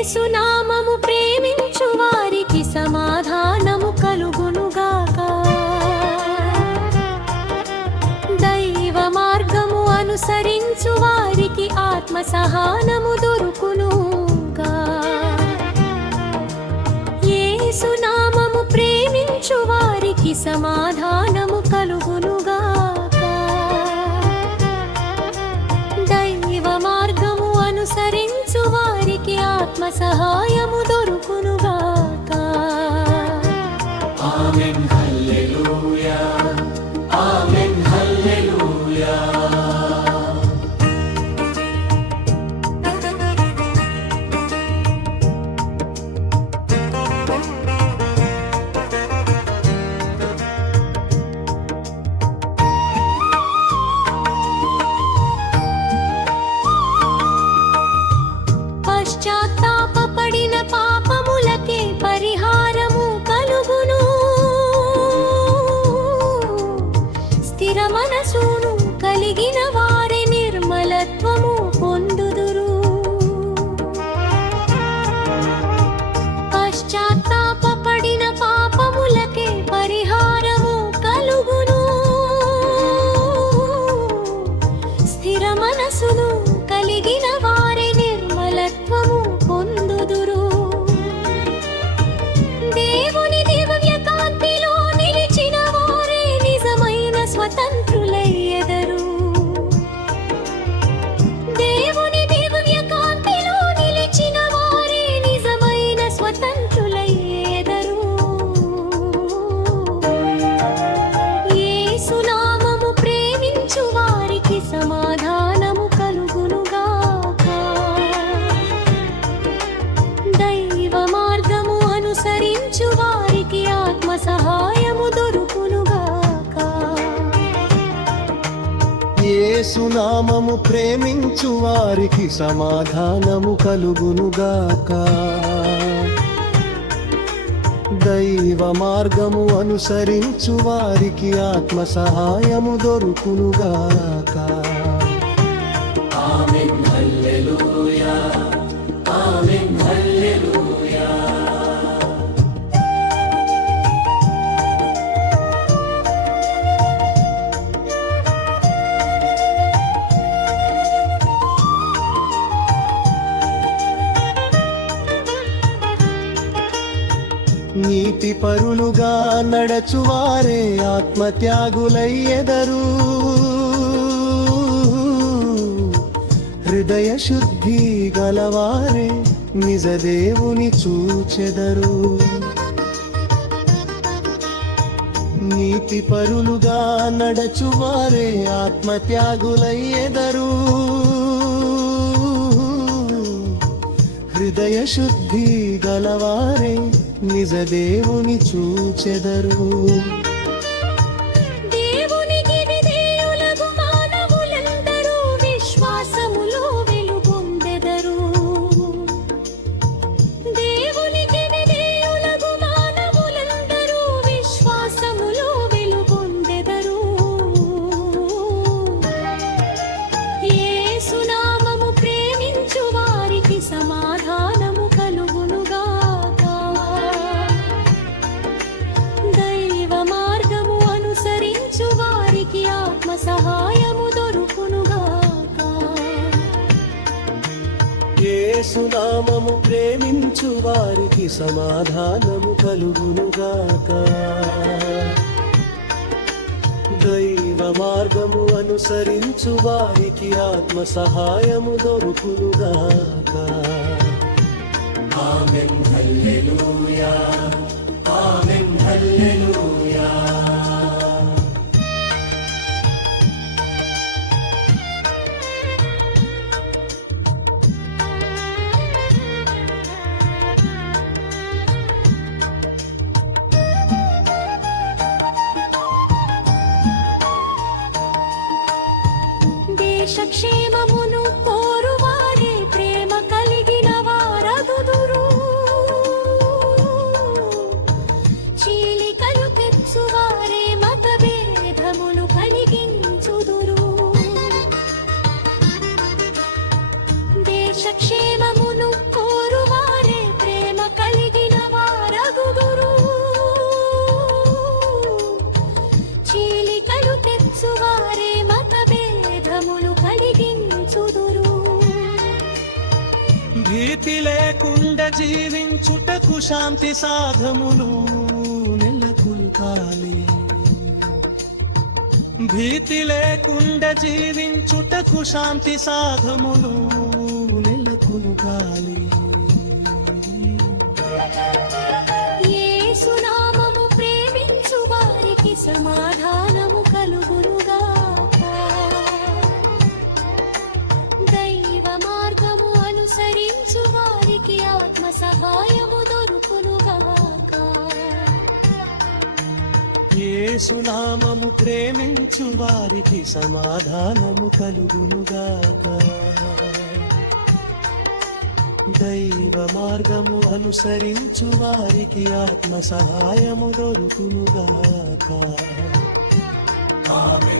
యేసునామము ప్రేమించు వారికి సమాధానము కలుగునుగాక. దైవ మార్గము అనుసరించు వారికి ఆత్మ సహానము దొరుకునుగా. యేసునామము ప్రేమించు వారికి సమాధానము కలుగునుగాక. దైవ మార్గము అనుసరించు వారికి ఆత్మ సహాయము దొరుకునుగాక. ఆమేన్ హల్లెలూయా, ఆమేన్ హల్లెలూయా. పశ్చాత్తాపపడిన పాపములకే పరిహారము కలుగును. స్థిర మనసును కలిగిన వారి నిర్మలత్వము పొందుదురు. పశ్చాత్తాపపడిన పాపములకే పరిహారము కలుగును. స్థిర మనసును కలిగిన వారి నిర్మలత్వము పొందుదురు. దేవుని దివ్య కాంతిలో నిలిచిన వారే నిజమైన స్వతంత్రులయ్యెదరు. దేవుని దివ్య కాంతిలో నిలిచిన వారే నిజమైన స్వతంత్రులయ్యెదరు. యేసునామము ప్రేమించు వారికి సమాధానము కలుగునుగాక. దైవ మార్గము అనుసరించు వారికి ఆత్మ సహాయము దొరుకునుగాక. యేసునామము ప్రేమించు వారికి సమాధానము కలుగునుగాక. దైవ మార్గము అనుసరించు వారికి ఆత్మ సహాయము దొరుకునుగాక. ఆమేన్ హల్లెలూయా, ఆమేన్ హల్లెలూయా. నీతి పరులుగా నడచువారే ఆత్మత్యాగులయ్యెదరు. హృదయ శుద్ధి గలవారే నిజ దేవుని చూచెదరు. నీతి పరులుగా నడచువారే ఆత్మత్యాగులయ్యెదరు. హృదయ శుద్ధి గలవారే నిజ దేవుని చూచెదరు. దేవునికి విధేయులగు మానవులందరూ విశ్వాసములో వెలుగొందెదరు. దేవునికి విధేయులగు మానవులందరూ విశ్వాసములో వెలుగొందెదరు. యేసునామము ప్రేమించు వారికి సమాధానము కలుగునుగాక. దైవ మార్గము అనుసరించు వారికి ఆత్మ సహాయము దొరుకునుగాక. యేసునామము ప్రేమించు వారికి సమాధానము కలుగునుగాక. దైవ మార్గము అనుసరించు వారికి ఆత్మ సహాయము దొరుకునుగాక. ఆమేన్ హల్లెలూయా, ఆమేన్ హల్లెలూయా. దేశ క్షేమమును కోరువారే ప్రేమ కలిగి లేకుండా జీవించుటకు శాంతి సాధములు నెలకొల్పాలి. భీతి లేకుండా జీవించుటకు శాంతి సాధములు నెలకొల్పాలి. యేసు నామము ప్రేమించు వారికి సమాధానము కలుగునుగాక. దైవ మార్గము అనుసరించు వారికి ఆత్మ సహాయము దొరుకునుగాక. యేసు నామము ప్రేమించు వారికి సమాధానము కలుగునుగాక. దైవ మార్గము అనుసరించు వారికి ఆత్మ సహాయము దొరుకునుగాక. ఆమేన్.